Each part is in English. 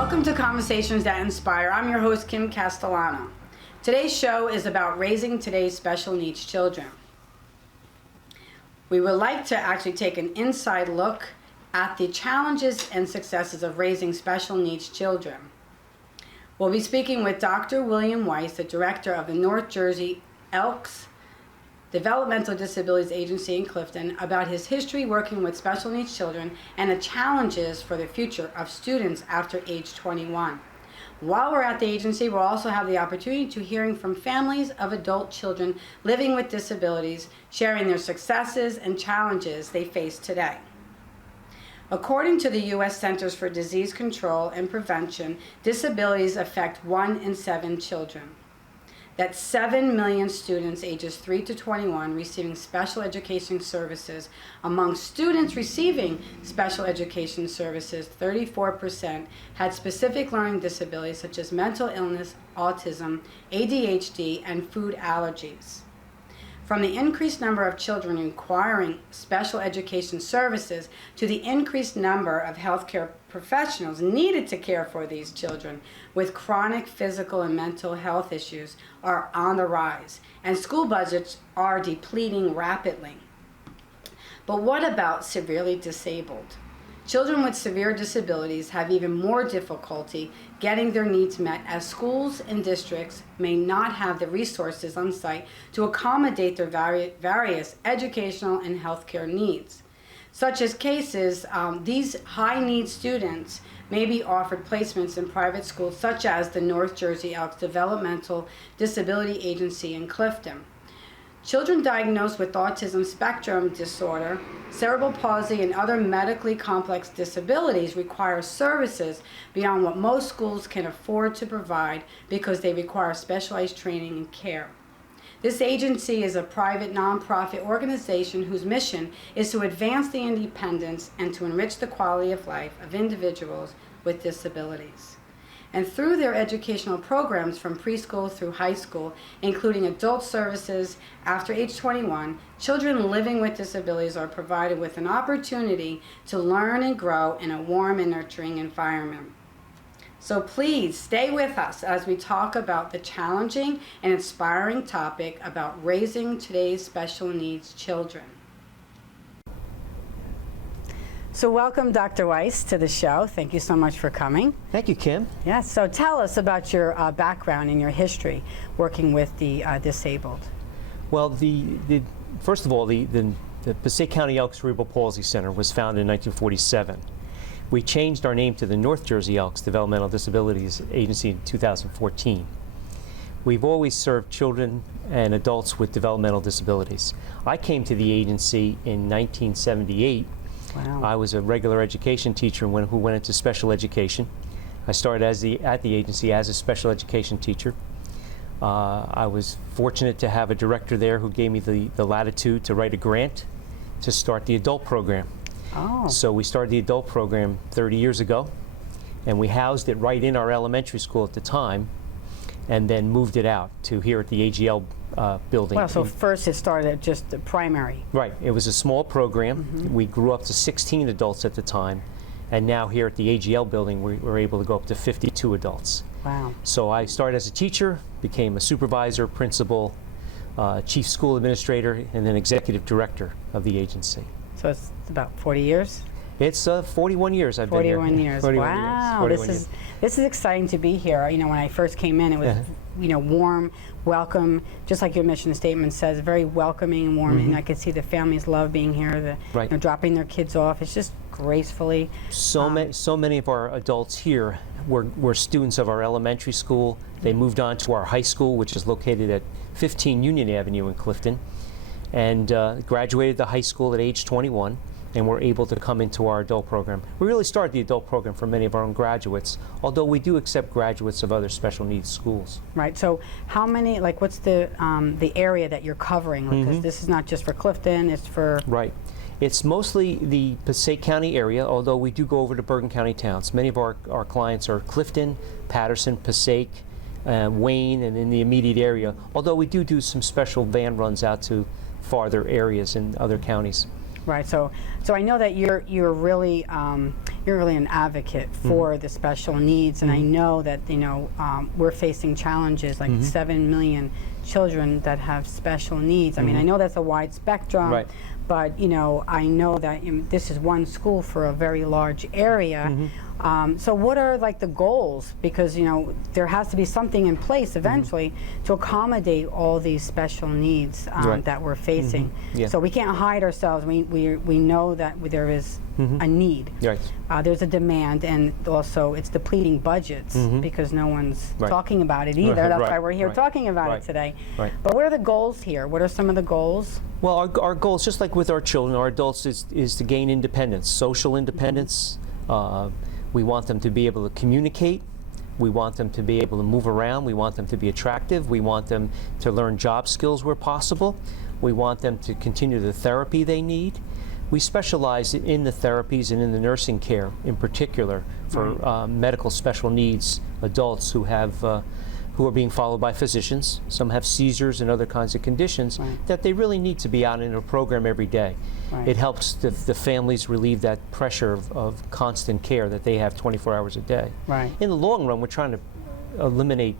Welcome to Conversations That Inspire. I'm your host, Kim Castellano. Today's show is about raising today's special needs children. We would like to actually take an inside look at the challenges and successes of raising special needs children. We'll be speaking with Dr. Weiss, the director of the North Jersey Elks Developmental Disabilities Agency in Clifton, about his history working with special needs children and the challenges for the future of students after age 21. While we're at the agency, we'll also have the opportunity to hearing from families of adult children living with disabilities, sharing their successes and challenges they face today. According to the U.S. Centers for Disease Control and Prevention, disabilities affect 1 in 7 children. That's 7 million students ages 3 to 21 receiving special education services. Among students receiving special education services, 34% had specific learning disabilities such as mental illness, autism, ADHD, and food allergies. From the increased number of children requiring special education services to the increased number of healthcare professionals needed to care for these children with chronic physical and mental health issues are on the rise, and school budgets are depleting rapidly. But what about severely disabled? Children with severe disabilities have even more difficulty getting their needs met, as schools and districts may not have the resources on site to accommodate their various educational and healthcare needs. Such as cases, these high-need students may be offered placements in private schools such as the North Jersey Elks Developmental Disability Agency in Clifton. Children diagnosed with autism spectrum disorder, cerebral palsy, and other medically complex disabilities require services beyond what most schools can afford to provide because they require specialized training and care. This agency is a private nonprofit organization whose mission is to advance the independence and to enrich the quality of life of individuals with disabilities. And through their educational programs from preschool through high school, including adult services after age 21, children living with disabilities are provided with an opportunity to learn and grow in a warm and nurturing environment. So please stay with us as we talk about the challenging and inspiring topic about raising today's special needs children. So welcome, Dr. Weiss, to the show. Thank you so much for coming. Thank you, Kim. Yes, so tell us about your background and your history working with the disabled. Well, first of all, the Passaic County Elks Cerebral Palsy Center was founded in 1947. We changed our name to the North Jersey Elks Developmental Disabilities Agency in 2014. We've always served children and adults with developmental disabilities. I came to the agency in 1978. Wow. I was a regular education teacher who went into special education. I started at the agency as a special education teacher. I was fortunate to have a director there who gave me the latitude to write a grant to start the adult program. Oh. So we started the adult program 30 years ago, and we housed it right in our elementary school at the time, and then moved it out to here at the AGL building. Well, so first it started at just the primary. Right. It was a small program. Mm-hmm. We grew up to 16 adults at the time, and now here at the AGL building we're able to go up to 52 adults. Wow. So I started as a teacher, became a supervisor, principal, chief school administrator, and then executive director of the agency. So it's about 40 years? It's 41 years I've been here. 41 years. 41 Wow. years. 41 This is exciting to be here. You know, when I first came in, it was warm, welcome, just like your mission statement says, very welcoming and warm. And I could see the families love being here, dropping their kids off. It's just gracefully. So many of our adults here were students of our elementary school. They moved on to our high school, which is located at 15 Union Avenue in Clifton, and graduated the high school at age 21. And were able to come into our adult program. We really started the adult program for many of our own graduates, although we do accept graduates of other special needs schools. Right. So how many, what's the area that you're covering? Because this is not just for Clifton, it's for... Right. It's mostly the Passaic County area, although we do go over to Bergen County towns. Many of our clients are Clifton, Patterson, Passaic, Wayne, and in the immediate area, although we do some special van runs out to farther areas in other counties. Right. So I know that you're really an advocate for the special needs, and I know that we're facing challenges like 7 million children that have special needs. I mean, I know that's a wide spectrum, Right. but I know that this is one school for a very large area. So what are like the goals? Because there has to be something in place eventually to accommodate all these special needs Right. that we're facing. Yeah. So we can't hide ourselves. We know that there is a need. Right. There's a demand, and also it's depleting budgets because no one's Right. talking about it either. That's why we're here Right. talking about Right. it today. Right. But what are the goals here? What are some of the goals? Well, our goals, just like with our children, our adults, is to gain independence, social independence. We want them to be able to communicate. We want them to be able to move around. We want them to be attractive. We want them to learn job skills where possible. We want them to continue the therapy they need. We specialize in the therapies and in the nursing care in particular for medical special needs adults who are being followed by physicians. Some have seizures and other kinds of conditions that they really need to be out in a program every day. Right. It helps the families relieve that pressure of constant care that they have 24 hours a day. Right. In the long run, we're trying to eliminate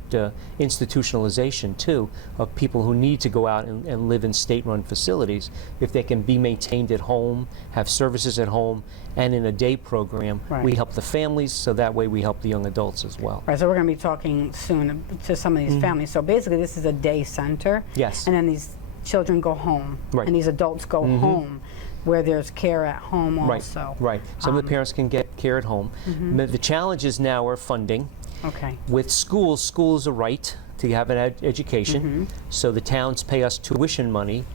institutionalization too of people who need to go out and live in state-run facilities. If they can be maintained at home, have services at home, and in a day program, we help the families, so that way we help the young adults as well. Right, so we're going to be talking soon to some of these families. So basically this is a day center. Yes. And then these children go home. Right. And these adults go home, where there's care at home also. Right. Some of the parents can get care at home. The challenges now are funding. Okay. With schools, school is a right to have an education, so the towns pay us tuition money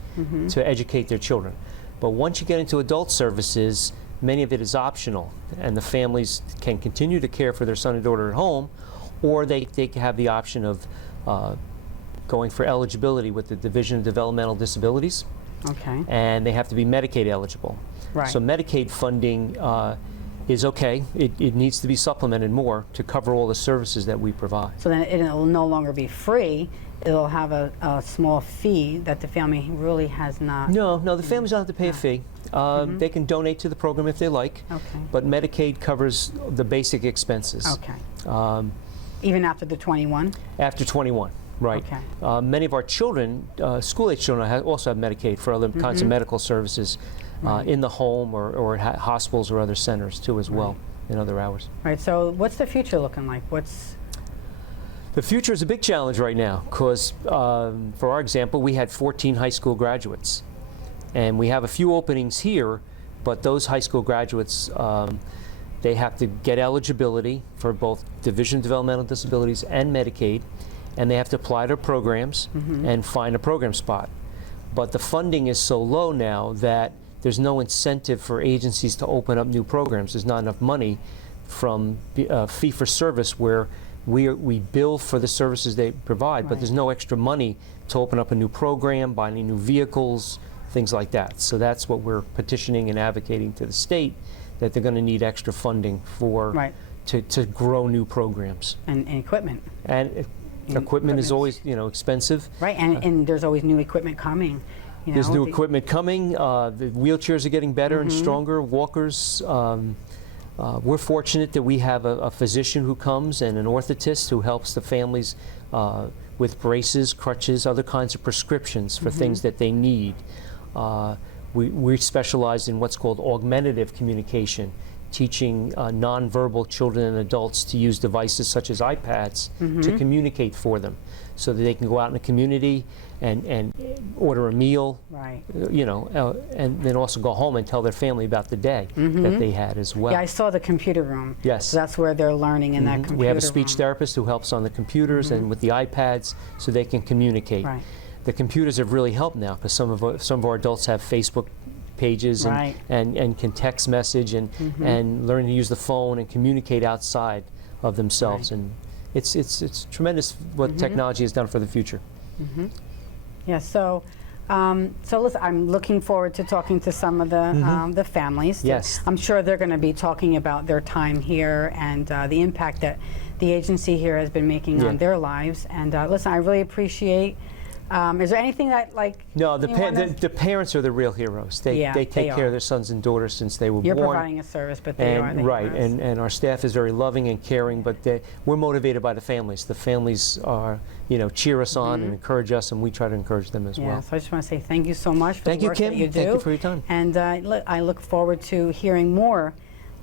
to educate their children. But once you get into adult services, many of it is optional, and the families can continue to care for their son and daughter at home, or they have the option of going for eligibility with the Division of Developmental Disabilities, and they have to be Medicaid eligible. Right. So Medicaid funding is okay. It needs to be supplemented more to cover all the services that we provide. So then it'll no longer be free. It'll have a small fee that the family really has not. No, the families don't have to pay a fee. They can donate to the program if they like, but Medicaid covers the basic expenses. Okay. Even after the 21? After 21, right. Okay. Many of our children, school-age children, also have Medicaid for other kinds of medical services in the home or at hospitals or other centers too as well in other hours. Right, so what's the future looking like? The future is a big challenge right now because, for our example, we had 14 high school graduates. And we have a few openings here, but those high school graduates, they have to get eligibility for both Division of Developmental Disabilities and Medicaid, and they have to apply to programs and find a program spot. But the funding is so low now that there's no incentive for agencies to open up new programs. There's not enough money from fee-for-service where we bill for the services they provide, but there's no extra money to open up a new program, buy any new vehicles, things like that. So that's what we're petitioning and advocating to the state, that they're going to need extra funding for to grow new programs. And equipment. And equipment is always expensive. Right, and there's always new equipment coming. There's new equipment coming. The wheelchairs are getting better and stronger. Walkers. We're fortunate that we have a physician who comes and an orthotist who helps the families with braces, crutches, other kinds of prescriptions for things that they need. We specialize in what's called augmentative communication, teaching nonverbal children and adults to use devices such as iPads to communicate for them, so that they can go out in the community and order a meal, and then also go home and tell their family about the day that they had as well. Yeah, I saw the computer room. Yes. So that's where they're learning in that computer room. We have a speech therapist who helps on the computers and with the iPads so they can communicate. Right. The computers have really helped now because some of our adults have Facebook pages and can text message and learn to use the phone and communicate outside of themselves. And it's tremendous what technology has done for the future. Yeah, so listen, I'm looking forward to talking to some of the families. Yes. I'm sure they're going to be talking about their time here and the impact that the agency here has been making on their lives. And listen, I really appreciate Is there anything that, like, No, you wanna- the parents are the real heroes. They Yeah, take they care are. of their sons and daughters since they were You're born. providing a service, but they are the Right, heroes. and our staff is very loving and caring, but we're motivated by the families. The families are, cheer us on and encourage us, and we try to encourage them as Yeah, well. so I just want to say thank you so much for Thank the you, work Kim. that you do. Thank you for your time. And I look forward to hearing more,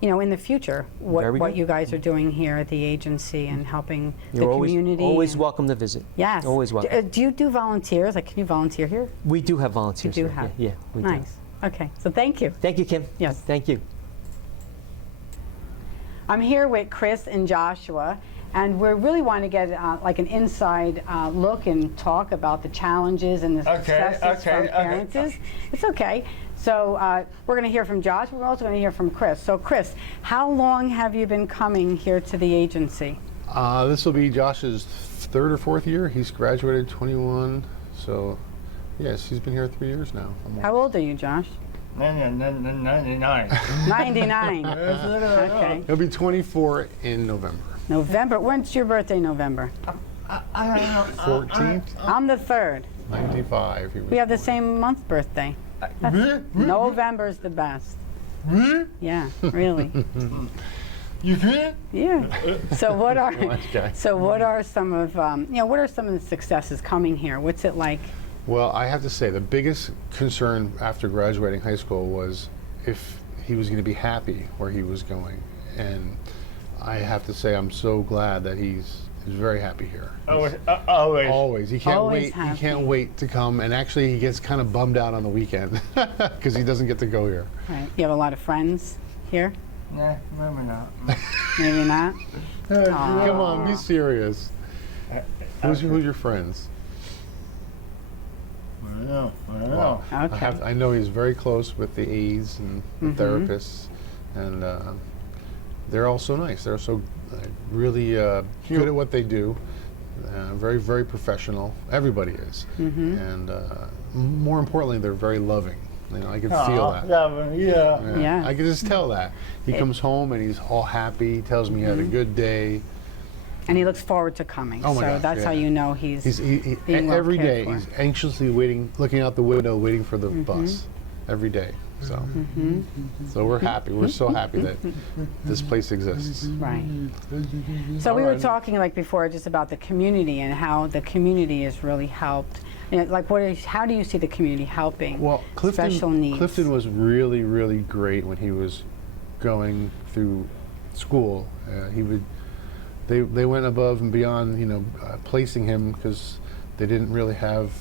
in the future, Very what good. you guys are doing here at the agency and helping You're the community. always and- welcome to visit. Yes. Always welcome. Do you do volunteers? Like, can you volunteer here? We do have volunteers. You do here. have? Yeah, we do. Nice. Okay, so thank you. Thank you, Kim. Yes. Thank you. I'm here with Chris and Joshua, and we really want to get like an inside look and talk about the challenges and the successes from parents. It's okay. So we're going to hear from Josh. We're also going to hear from Chris. So Chris, how long have you been coming here to the agency? This will be Josh's 3rd or 4th year. He's graduated 21, so yes, he's been here 3 years now. How old are you, Josh? 99. 99. Okay. He'll be 24 in November. November. When's your birthday, November? 14th, I'm the 3rd. 95. He was We have the born. same month birthday. November's the best. Yeah, really. You can? Yeah. So what are Okay. some of what are some of the successes coming here? What's it like? Well, I have to say the biggest concern after graduating high school was if he was going to be happy where he was going, and I have to say I'm so glad that he's very happy here. Always. Always. He can't Always wait. happy. He can't wait to come. And actually, he gets kind of bummed out on the weekend because he doesn't get to go here. Right. You have a lot of friends here? Nah, maybe not. Maybe not. Come on, be serious. Who's your friends? I don't know. Well, Okay. I know he's very close with the A's and the therapists, and they're all so nice. They're so really good at what they do. Very, very professional. Everybody is, and more importantly, they're very loving. I can feel that. Yeah. Yeah. I can just tell that. He comes home and he's all happy. He tells me he had a good day. And he looks forward to coming. Oh my so gosh, that's yeah. how you know he's being well Every cared day for. he's anxiously looking out the window, waiting for the bus. Every day. So, so we're happy. We're so happy that this place exists. Right. So we All were right. talking like before just about the community and how the community has really helped. Like how do you see the community helping Well, special needs? Clifton was really, really great when he was going through school. They went above and beyond, placing him because they didn't really have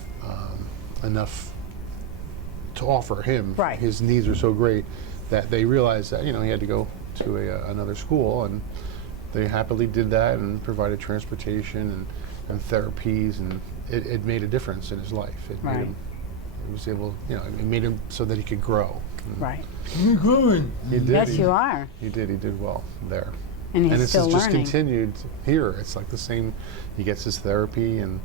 enough to offer him. Right. His needs were so great that they realized that he had to go to another school, and they happily did that and provided transportation and therapies, and it made a difference in his life. It Right. made him. He was able, it made him so that he could grow. And Right. You're good. He did. Yes, he, you are. He did. He did well there. And he's And this still has just learning. continued here. It's like the same. He gets his therapy, and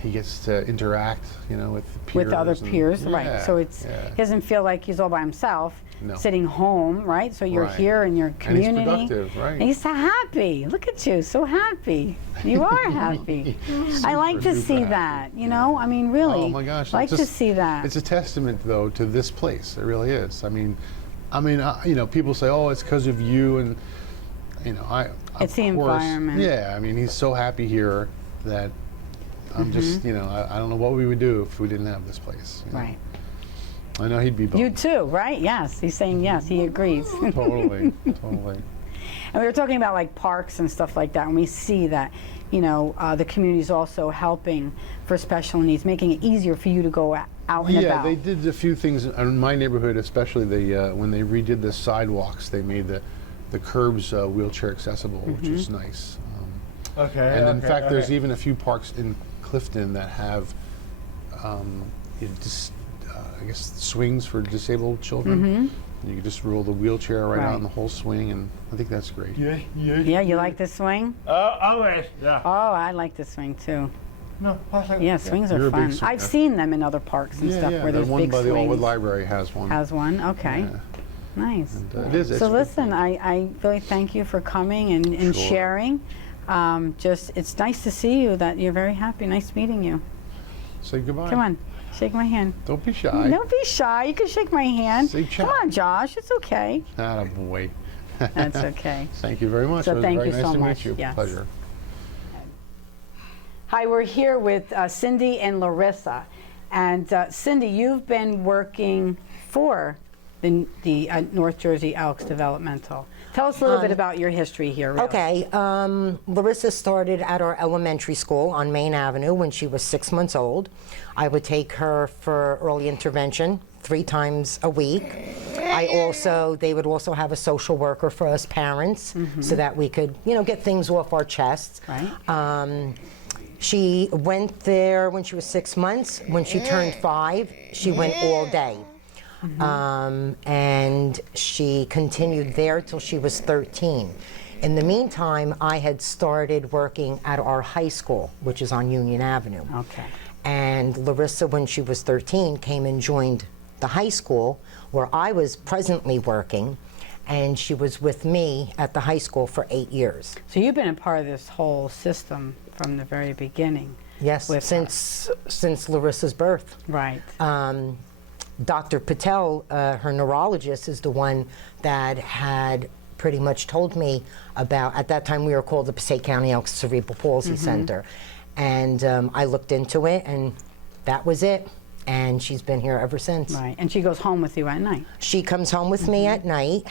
he gets to interact, with peers. With other and- peers, right. Yeah, So he yeah. doesn't feel like he's all by himself, No. sitting home, right? So you're Right. here in your And he's community. productive, right. And he's so happy. Look at you, so happy. You are happy. I like to Super see happy. that, I mean, really. Oh my gosh! Like it's to just- see that. It's a testament, though, to this place. It really is. I mean, people say, "Oh, it's because of you," and It's the of course, environment. Yeah, I mean, he's so happy here that I'm just, I don't know what we would do if we didn't have this place. Right. I know he'd be bummed. You too, right? Yes. He's saying yes. He agrees. Totally. And we were talking about like parks and stuff like that, and we see that, the community is also helping for special needs, making it easier for you to go out and Yeah, about. they did a few things in my neighborhood, especially when they redid the sidewalks. They made the curbs wheelchair accessible, which is nice. Okay. And in okay, fact, there's okay. even a few parks in Clifton that have, I guess, swings for disabled children. You can just roll the wheelchair right out in the whole swing, and I think that's great. Yeah. Yeah, you like the swing? Always. Yeah. Oh, I like the swing too. No, Yeah, swings You're are a big fun. swing- I've seen them in other parks and stuff where the there's one big by the Allwood swings. Library has one. Has one? Okay. Yeah. Nice. And, it is. So listen, I really thank you for coming and Sure. sharing. Just, it's nice to see you, that you're very happy. Nice meeting you. Say goodbye. Come on, shake my hand. Don't be shy. Don't be shy. You can shake my hand. Say Come ciao. on, Josh. It's okay. Attaboy. That's okay. Thank you very much. So it was thank very you nice so to much. meet you. Yes. Pleasure. Hi, we're here with Cindy and Larissa. And Cindy, you've been working for the North Jersey Elks Developmental. Tell us a little bit about your history here. Really. Okay, Larissa started at our elementary school on Main Avenue when she was 6 months old. I would take her for early intervention 3 times a week. They would also have a social worker for us parents so that we could, get things off our chests. Right. She went there when she was 6 months. When she turned 5, she went all day. And she continued there till she was 13. In the meantime, I had started working at our high school, which is on Union Avenue. Okay. And Larissa, when she was 13, came and joined the high school where I was presently working, and she was with me at the high school for 8 years. So you've been a part of this whole system from the very beginning. Yes, with since Larissa's birth. Right. Dr. Patel, her neurologist, is the one that had pretty much told me about, at that time we were called the Passaic County Elks Cerebral Palsy Center. And I looked into it, and that was it. And she's been here ever since. Right. And she goes home with you at night. She comes home with me at night,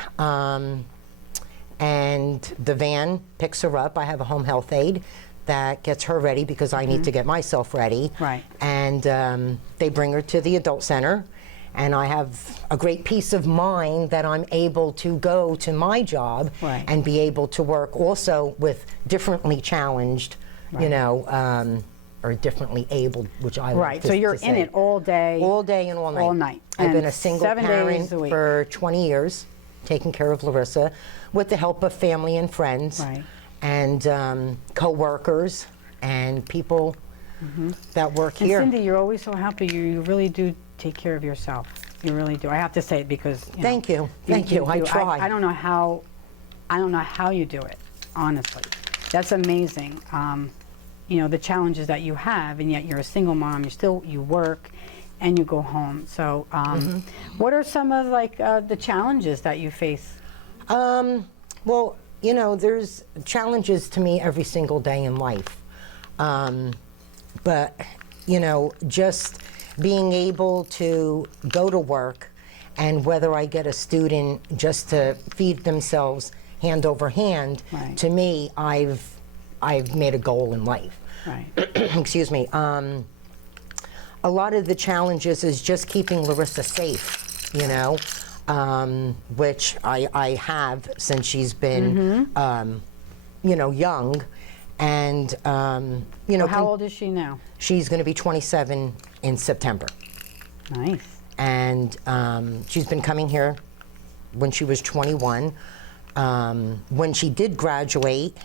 and the van picks her up. I have a home health aide that gets her ready because I need to get myself ready. Right. And they bring her to the adult center. And I have a great peace of mind that I'm able to go to my job Right. and be able to work also with differently challenged, or differently abled, which I like Right. to So you're to in say. it all day. All day and all night. All night. I've been And a single 7 parent days a week. for 20 years, taking care of Larissa, with the help of family and friends, Right. and co-workers and people that work And here. Cindy, you're always so happy. You really do take care of yourself. You really do. I have to say it because Thank you. Thank you. I do. try. I don't know how you do it. Honestly, that's amazing. The challenges that you have, and yet you're a single mom. You work, and you go home. So, what are some of the challenges that you face? Well, there's challenges to me every single day in life. But, just being able to go to work, and whether I get a student just to feed themselves hand over hand, Right. to me, I've made a goal in life. Right. Excuse me. A lot of the challenges is just keeping Larissa safe, which I have since she's been, young. And, How old is she now? she's going to be 27 in September. Nice. And she's been coming here when she was 21. When she did graduate,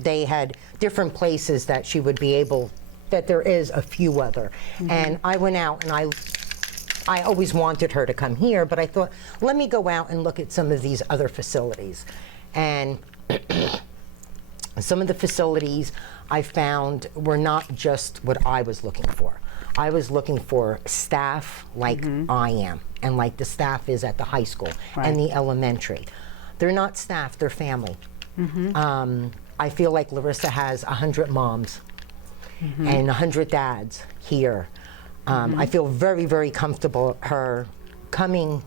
they had different places that she would be able, that there is a few other. And I went out, and I always wanted her to come here, but I thought, let me go out and look at some of these other facilities. And some of the facilities I found were not just what I was looking for. I was looking for staff like I am, and like the staff is at the high school and the elementary. They're not staff, they're family. I feel like Larissa has 100 moms and 100 dads here. I feel very, very comfortable her coming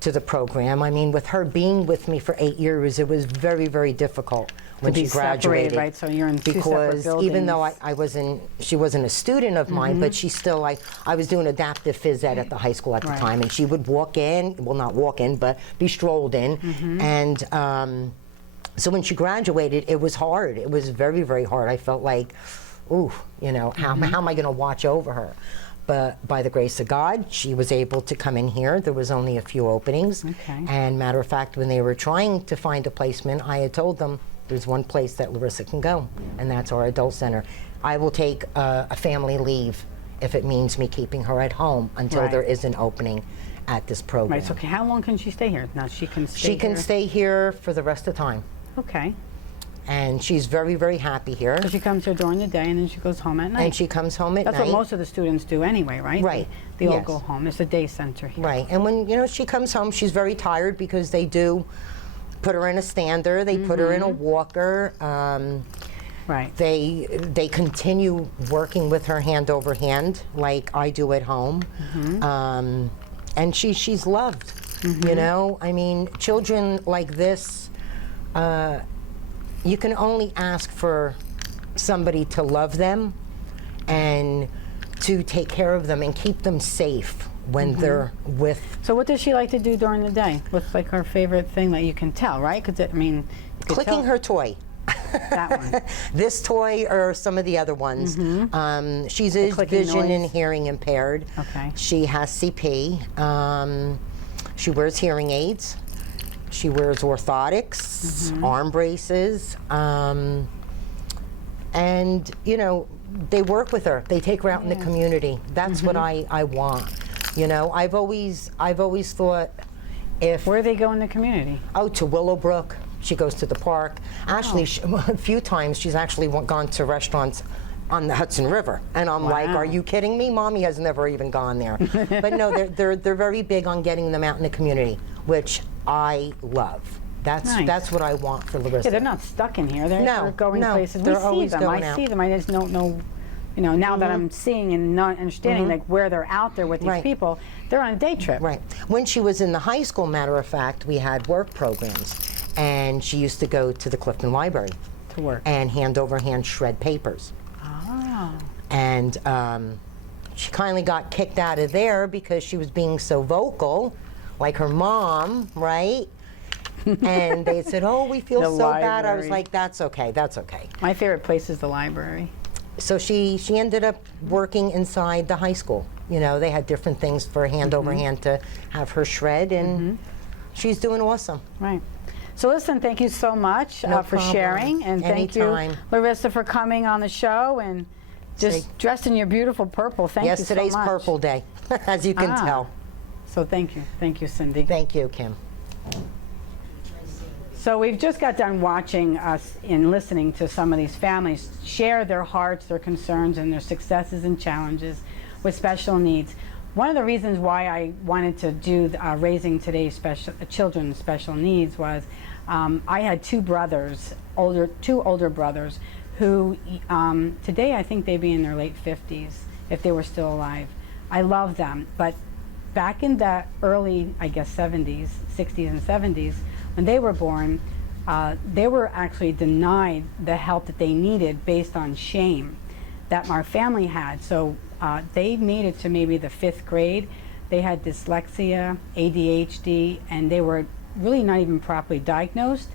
to the program. I mean, with her being with me for 8 years, it was very, very difficult when To she be graduated. separated, right? So you're in two separate Because even though buildings. she wasn't a student of mine, but she still, I was doing adaptive phys ed at the high school at the Right. time, and she would walk in, well, not walk in, but be strolled in. And so when she graduated, it was hard. It was very, very hard. I felt like, ooh, how am I going to watch over her? But by the grace of God, she was able to come in here. There was only a few openings. Okay. And matter of fact, when they were trying to find a placement, I had told them, there's one place that Larissa can go, and that's our adult center. I will take a family leave if it means me keeping her at home until Right. there is an opening at this program. Right. So how long can she stay here? Now she can stay She can here? stay here for the rest of the time. Okay. and she's very, very happy here. So she comes here during the day and then she goes home at night. And she comes home at That's night. what most of the students do anyway, right? Right. They all Yes. go home. It's a day center here. Right, and when she comes home, she's very tired because they do put her in a stander, they put her in a walker. Right. They continue working with her hand over hand like I do at home, and she's loved. You know, I mean, children like this, you can only ask for somebody to love them and to take care of them and keep them safe when they're with. So what does she like to do during the day? What's like her favorite thing that you can tell, right? Because I mean, you could Clicking tell her toy. that one. This toy or some of the other ones. She's clicking vision and noise. hearing impaired. Okay. She has CP. She wears hearing aids. She wears orthotics, arm braces, and you know, they work with her. They take her out in the community. That's what I want. You know, I've always thought, if Where do they go in the community? out to Willowbrook. She goes to the park. Actually, a few times she's actually gone to restaurants on the Hudson River, and I'm like, Wow. "Are you kidding me? Mommy has never even gone there." But no, they're very big on getting them out in the community, which I love. Nice. That's what I want for Larissa. Yeah, they're not stuck in here. They're, No, they're going no, places. they're We see always them. going I out. see them. I just don't know. You know, now that I'm seeing and not understanding like where they're out there with these Right. people, they're on a day trip. Right. When she was in the high school, matter of fact, we had work programs, and she used to go to the Clifton Library To work. and hand over hand shred papers. Oh. And she kindly got kicked out of there because she was being so vocal, like her mom, right? And they said, "Oh, we feel The so bad." I was library. like, "That's okay, that's okay." My favorite place is the library. So she ended up working inside the high school. You know, they had different things for hand over hand to have her shred, and she's doing awesome. Right. So listen, thank you so much No for problem. sharing, and thank you, Anytime. Larissa, for coming on the show and just Say- dressed in your beautiful purple. Thank you so much. Yesterday's Purple Day, as you can Ah. tell. So thank you, Cindy. Thank you, Kim. So we've just got done watching us and listening to some of these families share their hearts, their concerns, and their successes and challenges with special needs. One of the reasons why I wanted to do Raising Today's Children with Special Needs was I had two older brothers who today I think they'd be in their late 50s if they were still alive. I love them, but back in the early, I guess, 70s, 60s and 70s, when they were born, they were actually denied the help that they needed based on shame that our family had. So they made it to maybe the 5th grade. They had dyslexia, ADHD, and they were really not even properly diagnosed,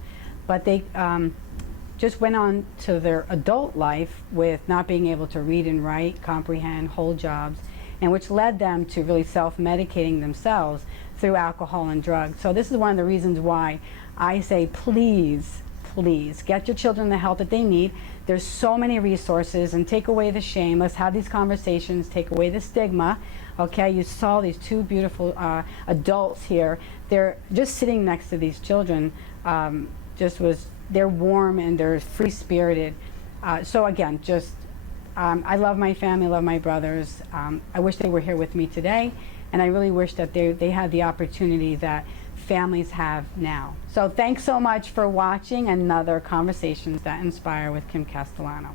but they just went on to their adult life with not being able to read and write, comprehend, hold jobs, and which led them to really self-medicating themselves through alcohol and drugs. So this is one of the reasons why I say, please, please get your children the help that they need. There's so many resources, and take away the shame. Let's have these conversations, take away the stigma. Okay, you saw these two beautiful adults here. They're just sitting next to these children. They're warm and they're free-spirited. So again, I love my family, I love my brothers. I wish they were here with me today, and I really wish that they had the opportunity that families have now. So thanks so much for watching another Conversations That Inspire with Kim Castellano.